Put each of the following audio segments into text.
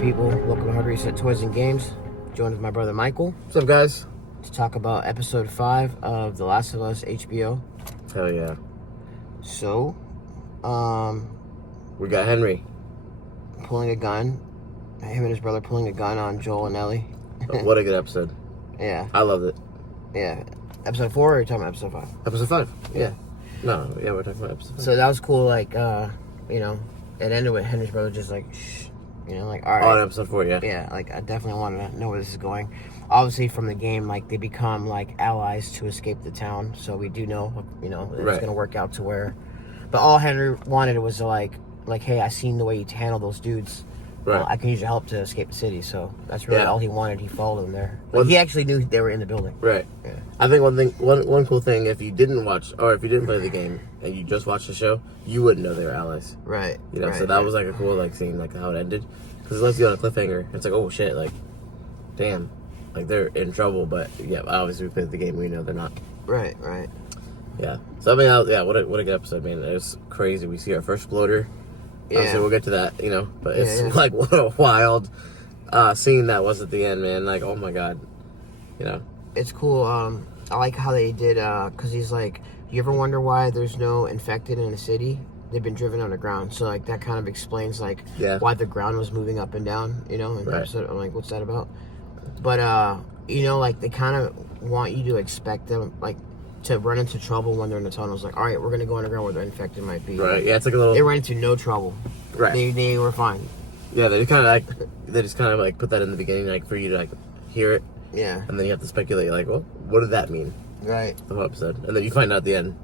people? Welcome to Hard Reset Toys and Games. Joined with my brother Michael What's up, guys? to talk about episode 5 of The Last of Us HBO. Hell yeah. So, We got Henry. pulling a gun. Him and his brother pulling a gun on Joel and Ellie. What a good episode. Yeah, I loved it. yeah. Episode 4 or are you talking about episode 5? Episode 5. Yeah. No, yeah, we're talking about episode 5. So that was cool, like, it ended with Henry's brother just like, shh. Like, all right. Oh, in episode 4, yeah. Yeah, like, I definitely want to know where this is going. Obviously, from the game, like, they become, like, allies to escape the town. So we do know, it's going to work out to where... But all Henry wanted was, like, hey, I seen the way you handle those dudes. Right. I can use your help to escape the city. So that's really all he wanted. He followed them there. Like, Well, he actually knew they were in the building. Right. Yeah. I think one cool thing, if you didn't watch, or if you didn't play the game, and you just watched the show, you wouldn't know they were allies. Right. Right, So that was, like, a cool, like, seeing, like, how it ended. Because it lets you on a cliffhanger. It's like, oh, shit, like, damn. Like, they're in trouble, but, yeah, obviously we played the game, we know they're not. Right. Yeah. So, I mean, what a good episode, man. It was crazy. We see our first floater. Yeah. Obviously, we'll get to that, but it's Yeah. like, what a wild scene that was at the end, man. Like, oh my God. It's cool. I like how they did, because he's like, you ever wonder why there's no infected in the city? They've been driven underground. So, like, that kind of explains, like, why the ground was moving up and down, in the episode. I'm like, what's that about? But, like, they kind of want you to expect them, like, to run into trouble when they're in the tunnels. Like, all right, we're going to go underground where the infected might be. Right, yeah, it's like a little... They ran into no trouble. Right. They were fine. Yeah, they just kind of like put that in the beginning, like, for you to, like, hear it. Yeah. And then you have to speculate, like, well, what did that mean? Right. The whole episode. And then you find out at the end.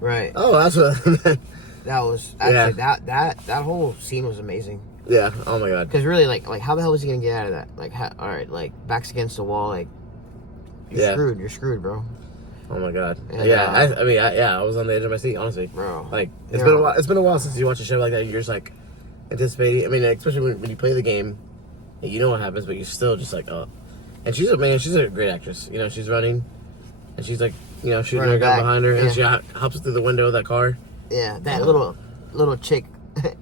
Right. Oh, that's what... That was... Actually, that whole scene was amazing. Yeah, oh my God. Because really, like how the hell is he gonna get out of that? Like, all right, like, back's against the wall, like, you're screwed, bro. Oh my God. And, yeah, I was on the edge of my seat, honestly. Bro. Like, it's been a while since you watch a show like that. You're just like anticipating. I mean, especially when you play the game, and you know what happens, but you're still just like, oh. And she's a great actress. She's running, and she's like, shooting her gun behind her, and she hops through the window of that car. Yeah, that little chick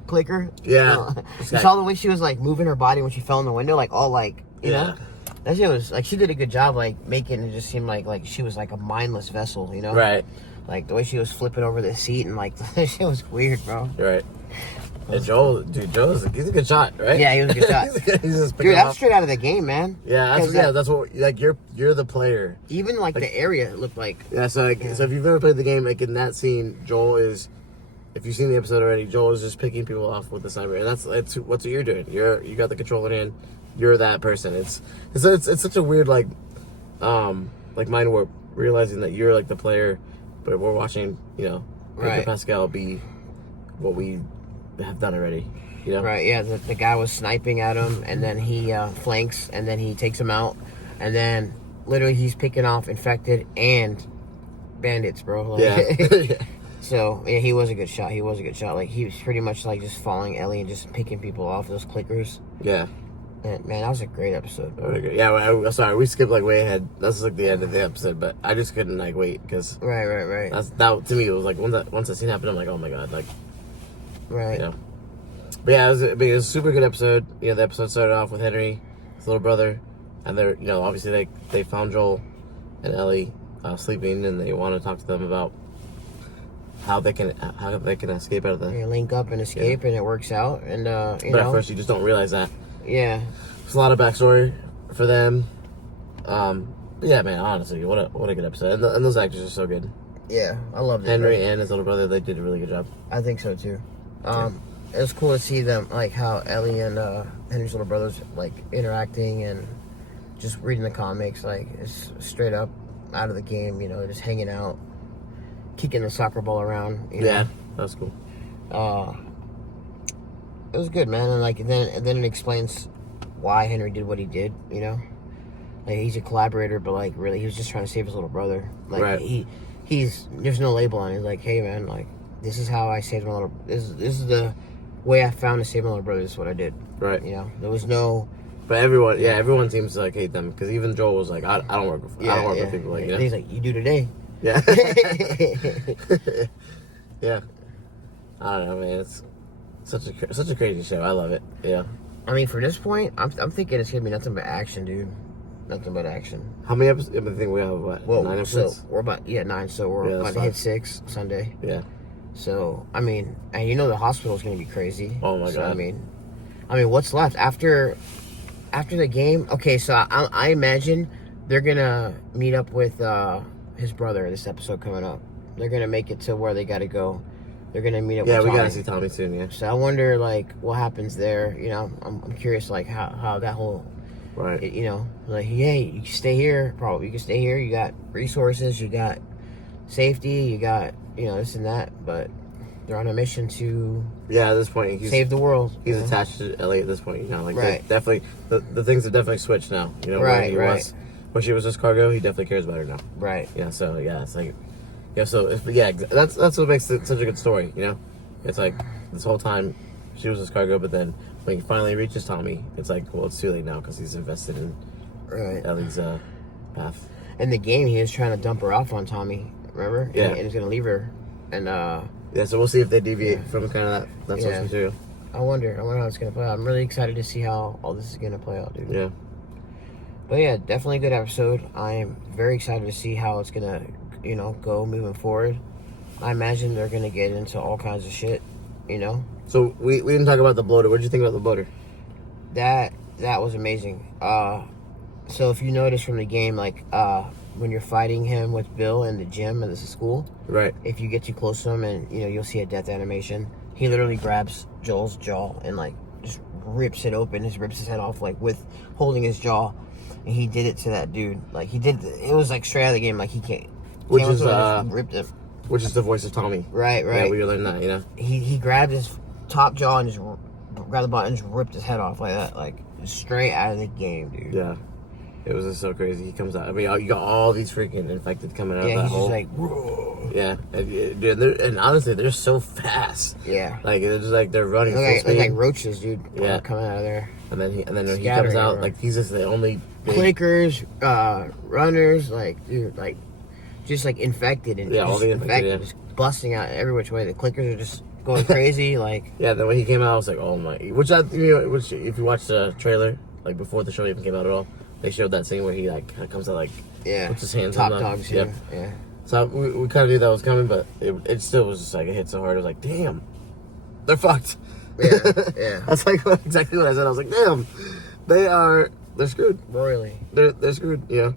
clicker. Yeah. You saw the way she was, like, moving her body when she fell in the window, like, all, like, you know? That shit was, like, she did a good job, like, making it just seem like she was, like, a mindless vessel, Right. Like, the way she was flipping over the seat and, like, that shit was weird, bro. You're right. Yeah, Joel's he's a good shot, right? Yeah, he was a good shot. Dude, that's straight out of the game, man. Yeah, that's what, like, you're the player. Even, like, the area looked like... Yeah, so if you've never played the game, like, in that scene, Joel is... If you've seen the episode already, Joel is just picking people off with the sniper, and that's what you're doing. You got the controller in hand. You're that person. It's such a weird like mind warp, realizing that you're like the player, but we're watching Pedro Pascal be what we have done already. Right? Yeah. The guy was sniping at him, and then he flanks, and then he takes him out, and then literally he's picking off infected and bandits, bro. Like, yeah. So, yeah, he was a good shot. Like, he was pretty much, like, just following Ellie and just picking people off, those clickers. Yeah. And, man, that was a great episode, bro. Yeah, sorry, we skipped, like, way ahead. That's, like, the end of the episode, but I just couldn't, like, wait, because... Right. That, to me, it was, like, once that scene happened, I'm like, oh, my God, like... Right. But, yeah, it was a super good episode. The episode started off with Henry, his little brother, and they're, obviously, they found Joel and Ellie sleeping, and they want to talk to them about... how they can escape out of the... They link up and escape, and it works out, and, But at first, you just don't realize that. Yeah. There's a lot of backstory for them. Yeah, man, honestly, what a good episode. And those actors are so good. Yeah, I loved it. Henry and his little brother, they did a really good job. I think so, too. It was cool to see them, like, how Ellie and Henry's little brothers, like, interacting and just reading the comics, like, it's straight up out of the game, just hanging out. Kicking the soccer ball around, Yeah, that was cool. It was good, man, and like then it explains why Henry did what he did. Like, he's a collaborator, but like really, he was just trying to save his little brother. Like, right. He's there's no label on it. He's like, hey man, like, this is how I saved my little. This is the way I found to save my little brother. This is what I did. Right. There was no. But everyone seems to like hate them, because even Joel was like, I don't work with people like He's like, you do today. Yeah. Yeah. I don't know, man. It's such a crazy show. I love it. Yeah. I mean, for this point, I'm thinking it's gonna be nothing but action, dude. Nothing but action. How many episodes? I think we have what? 9 episodes. So we're about 9. So we're about to hit 6 Sunday. Yeah. So I mean, and you know the hospital's gonna be crazy. Oh my god. I mean, what's left after the game? Okay, so I imagine they're gonna meet up with his brother. This episode coming up, they're gonna make it to where they gotta go. They're gonna meet up. Yeah, with we Tommy. gotta see Tommy soon. Yeah. So I wonder like what happens there. You know, I'm curious like how that whole. Right. You know, like, hey, you can stay here. Probably you can stay here. You got resources. You got safety. You got, you know, this and that. But they're on a mission to at this point save the world. He's attached to Ellie at this point. You know, like right. Definitely the things have definitely switched now. You know, right. When she was just cargo, he definitely cares about her now. Right. Yeah. So yeah, it's like that's what makes it such a good story. You know, it's like this whole time she was just cargo, but then when he finally reaches Tommy, it's like, well, it's too late now because he's invested in Ellie's path. In the game, he was trying to dump her off on Tommy. Remember? Yeah. And he's gonna leave her. And so we'll see if they deviate from kind of that source material. I wonder how it's gonna play out. I'm really excited to see how all this is gonna play out, dude. Yeah. But yeah, definitely a good episode. I am very excited to see how it's gonna, you know, go moving forward. I imagine they're gonna get into all kinds of shit, you know. So we didn't talk about the bloater. What did you think about the bloater? That was amazing. So if you notice from the game, like when you're fighting him with Bill in the gym at the school, right? If you get too close to him, and you know you'll see a death animation. He literally grabs Joel's jaw and like just rips it open. Just rips his head off like with holding his jaw. And he did it to that dude. Like he did. It was like straight out of the game. Like he can't. Which is ripped him. Which is the voice of Tommy. Right. Yeah, we learned that. You know. He grabbed his top jaw and just grabbed the button and just ripped his head off like that. Like straight out of the game, dude. Yeah. It was just so crazy. He comes out. I mean, you got all these freaking infected coming out of that hole. Yeah, he's just like, whoa. Yeah, and honestly, they're so fast. Yeah, like they're just like they're running. Like roaches, dude. Yeah, coming out of there. And then he comes out like he's just the only clickers, runners, like dude, like just like infected and all the infected, just busting out every which way. The clickers are just going crazy. Like the way he came out, I was like, oh my. Which if you watch the trailer, like before the show even came out at all. They showed that scene where he like kind of comes out like puts his hands top on dogs. Yeah. So we kind of knew that was coming, but it still was just like it hit so hard. It was like, damn, they're fucked. Yeah. That's like exactly what I said. I was like, damn, they're screwed. Royally. They're screwed. You know,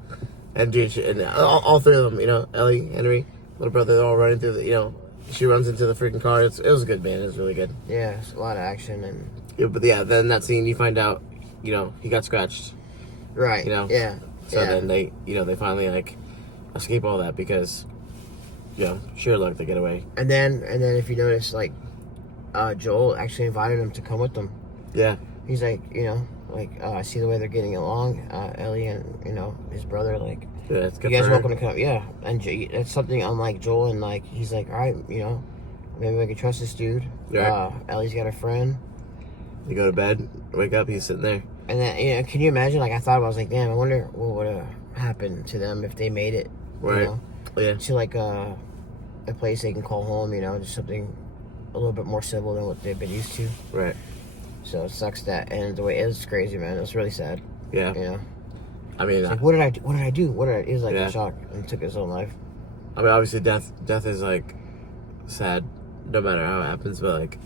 and dude, and all three of them. You know, Ellie, Henry, little brother, they're all running through the. You know, she runs into the freaking car. It was good, man. It was really good. Yeah, it's a lot of action and. Yeah, but then that scene, you find out, you know, he got scratched. Right. You know. Yeah. So then they finally like escape all that because, you know, sheer luck they get away. And then if you notice, like, Joel actually invited him to come with them. Yeah. He's like, you know, like I see the way they're getting along. Ellie and you know his brother, like, it's good. You guys welcome to come. Yeah, and it's something unlike Joel, and like he's like, all right, you know, maybe I can trust this dude. Right. Ellie's got a friend. You go to bed, wake up, he's sitting there. And then, you know, can you imagine? Like, I thought, I was like, damn, I wonder what would have happened to them if they made it. Right. You know? Yeah. To like a place they can call home. You know, just something a little bit more civil than what they've been used to. Right. So it sucks that, and the way it was crazy, man. It was really sad. Yeah. You know. I mean, like, what did I do? He was like in shock and took his own life. I mean, obviously, death is like sad, no matter how it happens. But like,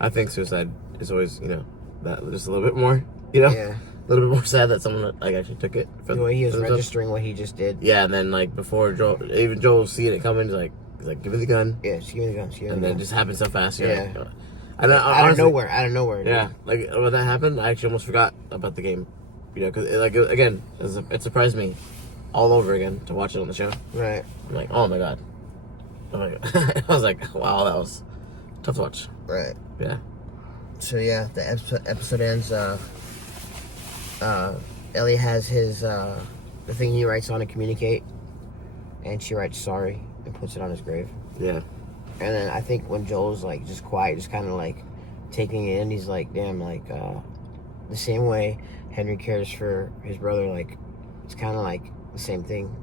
I think suicide is always, you know, that just a little bit more, you know, a little bit more sad that someone like actually took it. The way he was registering what he just did. Yeah, and then like before Joel seeing it coming, he's like, give me the gun. Yeah, just give me the gun. And then it just happened so fast. Yeah. Like, out of nowhere. Dude. Yeah, like when that happened, I actually almost forgot about the game. You know, because again, it surprised me all over again to watch it on the show. Right. I'm like, oh my god. I was like, wow, that was tough to watch. Right. Yeah. So yeah, the episode ends. Ellie has his the thing he writes on to communicate, and she writes sorry and puts it on his grave. Yeah. And then I think when Joel's like just quiet, just kind of like taking it in, he's like, damn, like the same way Henry cares for his brother, like it's kind of like the same thing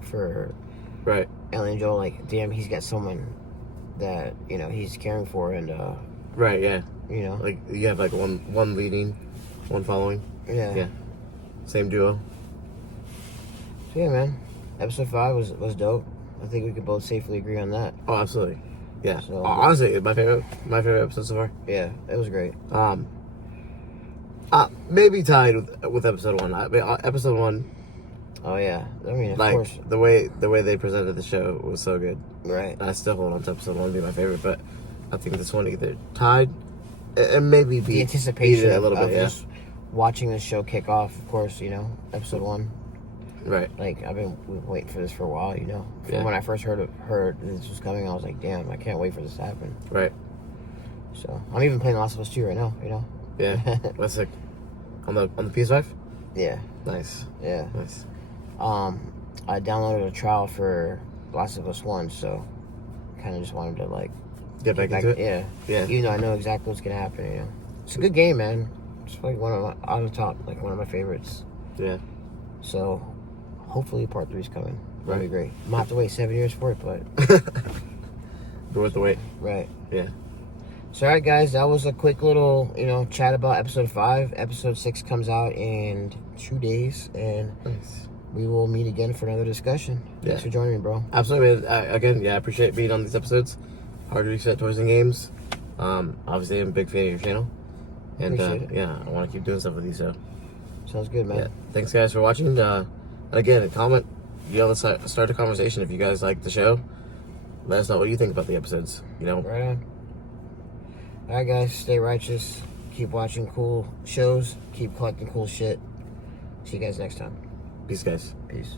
for Ellie and Joel. Like, damn, he's got someone that, you know, he's caring for, and right, yeah, you know, like you have like one leading one following. Yeah. Same duo. So yeah, man. Episode 5 was dope. I think we could both safely agree on that. Oh, absolutely. Yeah. So, honestly, my favorite episode so far. Yeah, it was great. Maybe tied with episode 1. Episode 1. Oh yeah, I mean, of like course. the way they presented the show was so good. Right. I still hold on to episode 1 being my favorite, but I think this one either tied and maybe the anticipation a little bit. Yeah. Just watching the show kick off. Of course, episode 1. Right. Like I've been waiting for this for a while. From when I first heard this was coming, I was like, damn, I can't wait for this to happen. Right. So I'm even playing Last of Us 2 right now. Yeah. That's sick. On the PS5. Yeah. Nice. Yeah. Nice. I downloaded a trial for Last of Us 1, so kind of just wanted to like get back into it. Yeah. Yeah. Even though I know exactly what's gonna happen. It's a good game, man. It's like one of my favorites. Yeah. So hopefully part 3 is coming. That'd be great. I'm gonna have to wait 7 years for it, but Go with the wait. Right. Yeah. So alright guys, that was a quick little, chat about episode 5. Episode 6 comes out in 2 days, and nice. We will meet again for another discussion. Thanks for joining me, bro. Absolutely. Again, I appreciate being on these episodes. Hard to Reset Toys and Games. Obviously, I'm a big fan of your channel. And I want to keep doing stuff with you. So sounds good, man. Yeah. Thanks, guys, for watching. And again, comment. Let's start a conversation. If you guys like the show, let us know what you think about the episodes. Right on. All right, guys. Stay righteous. Keep watching cool shows. Keep collecting cool shit. See you guys next time. Peace, guys. Peace.